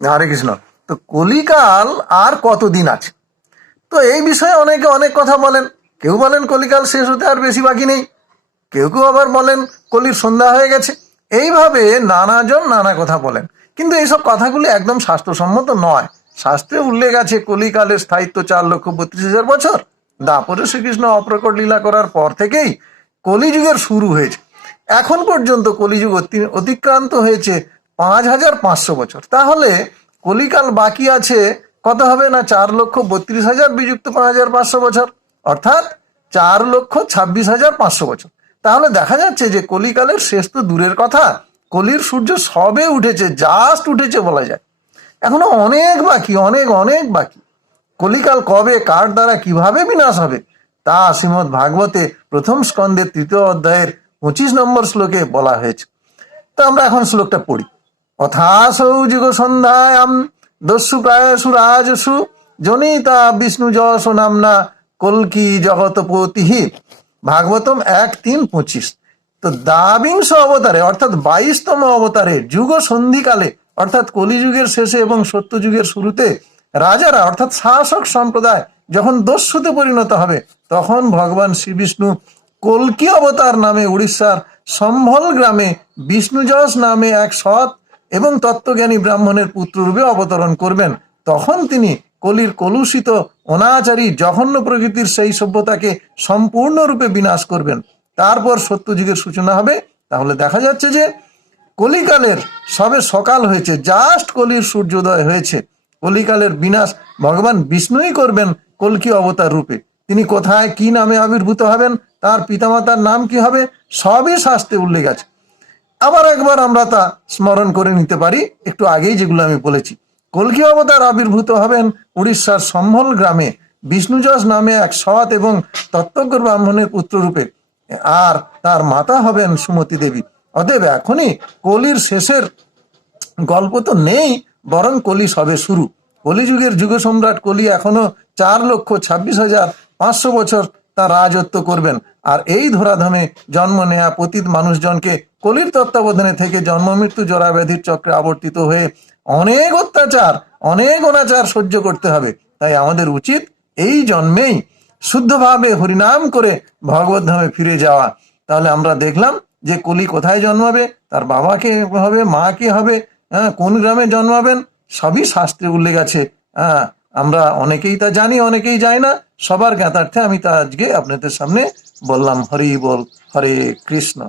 হরে কৃষ্ণ। তো কলিকাল আর কতদিন আছে, তো এই বিষয়ে অনেকে অনেক কথা বলেন। কেউ বলেন কলিকাল শেষ হতে আর বেশি বাকি নেই, কেউ কেউ আবার বলেন কলির সন্ধ্যা হয়ে গেছে। এইভাবে নানাজন নানা কথা বলেন, কিন্তু এইসব কথাগুলি একদম স্বাস্থ্যসম্মত নয়। শাস্ত্রে উল্লেখ আছে কলিকালের স্থায়িত্ব 4,32,000 বছর। দাপরে শ্রীকৃষ্ণ অপ্রকট লীলা করার পর থেকেই কলিযুগের শুরু হয়েছে। এখন পর্যন্ত কলিযুগ অতিক্রান্ত হয়েছে 5,500 বছর। তাহলে কলিকাল বাকি আছে কত হবে না, 4,32,000 বিযুক্ত 5,500 বছর, অর্থাৎ 4,26,500 বছর। তাহলে দেখা যাচ্ছে যে কলিকালের শেষ তো দূরের কথা, কলির সূর্য সবে উঠেছে, জাস্ট উঠেছে বলা যায়। এখনো অনেক বাকি, অনেক অনেক বাকি। কলিকাল কবে, কার দ্বারা, কিভাবে বিনাশ হবে, তা শ্রীমদ্ ভাগবতে প্রথম স্কন্ধের 3য় অধ্যায়ের 25 নম্বর শ্লোকে বলা হয়েছে। তো আমরা এখন শ্লোকটা পড়ি। অথাসৌ যুগ সন্ধ্যায়াম দস্যু প্রায়সু রাজসু জনিতা বিষ্ণু যশ নামনা কল্কি জগতপতিহি। ভাগবতম 1:3-25। তো দ্বাবিংশ অবতারে অর্থাৎ 22তম অবতারে যুগ সন্ধিকালে অর্থাৎ কলিযুগের শেষে এবং সত্যযুগের শুরুতে রাজারা অর্থাৎ শাসক সম্প্রদায় যখন দস্যুতে পরিণত হবে, তখন ভগবান শ্রী বিষ্ণু কল্কি অবতার নামে উড়িষ্যার সম্ভল গ্রামে বিষ্ণুযশ নামে এক সৎ এবং তত্ত্বজ্ঞানী ব্রাহ্মণের পুত্ররূপে অবতরণ করবেন। তখন তিনি কলির কলুষিত অনাচারী জঘন্য প্রকৃতির সেই সভ্যতাকে সম্পূর্ণরূপে বিনাশ করবেন। তারপর সত্যযুগের সূচনা হবে। তাহলে দেখা যাচ্ছে যে কলিকালের সবে সকাল হয়েছে, জাস্ট কলির সূর্যোদয় হয়েছে। কলিকালের বিনাশ ভগবান বিষ্ণুই করবেন কল্কি অবতার রূপে। তিনি কোথায় কি নামে আবির্ভূত হবেন, তার পিতামাতার নাম কি হবে, সবই শাস্ত্রে উল্লেখ আছে। আবার একবার আমরা তা স্মরণ করে নিতে পারি, একটু আগেই যেগুলো আমি বলেছি। কল্কি অবতার আবির্ভূত হবেন উড়িষ্যার সম্ভল গ্রামে বিষ্ণুযশ নামে এক সৎ এবং তত্ত্বজ্ঞ ব্রাহ্মণের পুত্র রূপে, আর তার মাতা হবেন সুমতি দেবী। অতএব এখনই কলির শেষের গল্প তো নেই, বরং কলি সবে শুরু। কলিযুগের যুগ সম্রাট কলি এখনো 4,26,500 বছর তার রাজত্ব করবেন। আর এই ধরাধামে জন্ম নেয়া পতিত মানুষজনকে কলির তত্ত্বাবধানে থেকে জন্ম মৃত্যু জরা ব্যাধির চক্রে আবর্তিত হয়ে অনেক অত্যাচার, অনেক অনাচার সহ্য করতে হবে। তাই আমাদের উচিত এই জন্মেই শুদ্ধভাবে হরিনাম করে ভগবত ধামে ফিরে যাওয়া। তাহলে আমরা দেখলাম যে কলি কোথায় জন্মাবে, তার বাবাকে হবে, মাকে হবে, কোন গ্রামে জন্মাবেন, সবই শাস্ত্রে উল্লেখ আছে। আমরা অনেকেই তা জানি, অনেকেই যায় না। সবার জ্ঞাতার্থে আমি তা আজকে আপনাদের সামনে বললাম। হরি বল, হরে কৃষ্ণ।